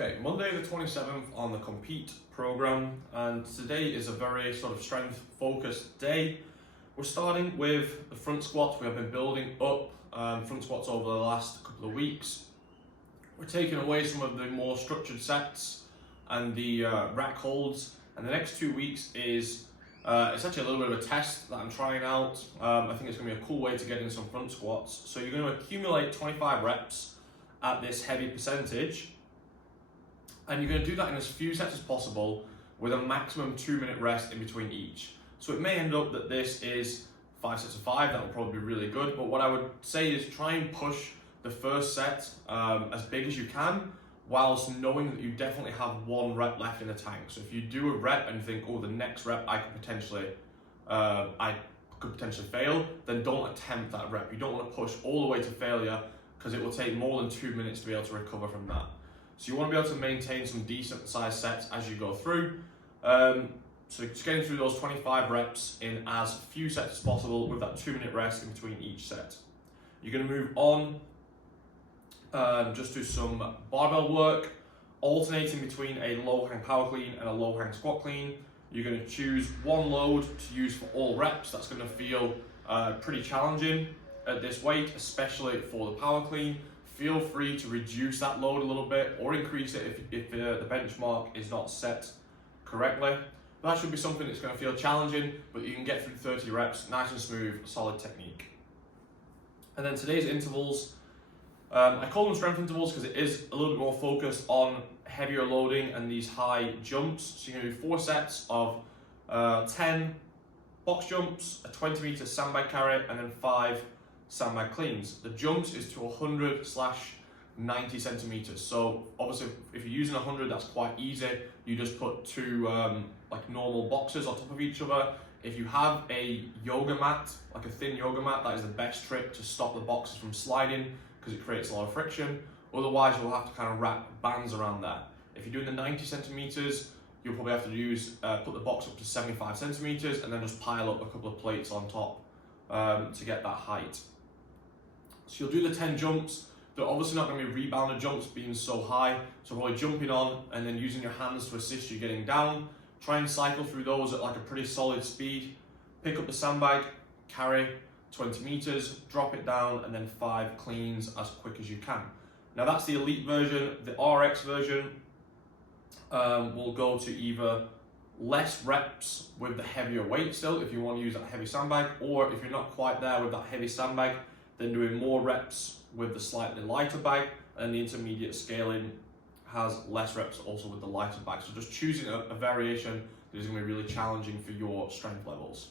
Okay, Monday the 27th on the Compete program, and today is a very sort of strength focused day. We're starting with the front squats. We have been building up front squats over the last couple of weeks. We're taking away some of the more structured sets and the rack holds, and the next 2 weeks is it's actually a little bit of a test that I'm trying out. I think it's going to be a cool way to get in some front squats. So you're going to accumulate 25 reps at this heavy percentage, and you're going to do that in as few sets as possible with a maximum 2-minute rest in between each. So it may end up that this is 5 sets of 5, that will probably be really good, but what I would say is try and push the first set as big as you can, whilst knowing that you definitely have 1 rep left in the tank. So if you do a rep and think, oh, the next rep I could potentially fail, then don't attempt that rep. You don't want to push all the way to failure, because it will take more than 2 minutes to be able to recover from that. So you want to be able to maintain some decent sized sets as you go through. So just getting through those 25 reps in as few sets as possible with that 2-minute rest in between each set. You're going to move on just do some barbell work, alternating between a low hang power clean and a low hang squat clean. You're going to choose one load to use for all reps. That's going to feel pretty challenging at this weight, especially for the power clean. Feel free to reduce that load a little bit or increase it if the benchmark is not set correctly. That should be something that's going to feel challenging, but you can get through 30 reps, nice and smooth, solid technique. And then today's intervals, I call them strength intervals because it is a little bit more focused on heavier loading and these high jumps. So you're going to do 4 sets of 10 box jumps, a 20-meter sandbag carry, and then 5 sandbag cleans. The jumps is to 100/90 centimeters. So obviously, if you're using 100, that's quite easy. You just put 2 like normal boxes on top of each other. If you have a yoga mat, like a thin yoga mat, that is the best trick to stop the boxes from sliding, because it creates a lot of friction. Otherwise, you'll have to kind of wrap bands around that. If you're doing the 90 centimeters, you'll probably have to use put the box up to 75 centimeters and then just pile up a couple of plates on top to get that height. So you'll do the 10 jumps. They're obviously not going to be rebounded jumps being so high, so probably jumping on and then using your hands to assist you getting down. Try and cycle through those at like a pretty solid speed. Pick up the sandbag, carry 20 meters, drop it down, and then 5 cleans as quick as you can. Now that's the elite version. The RX version will go to either less reps with the heavier weight still, if you want to use that heavy sandbag, or if you're not quite there with that heavy sandbag, then doing more reps with the slightly lighter bag, and the intermediate scaling has less reps also with the lighter bag. So just choosing a variation that is going to be really challenging for your strength levels.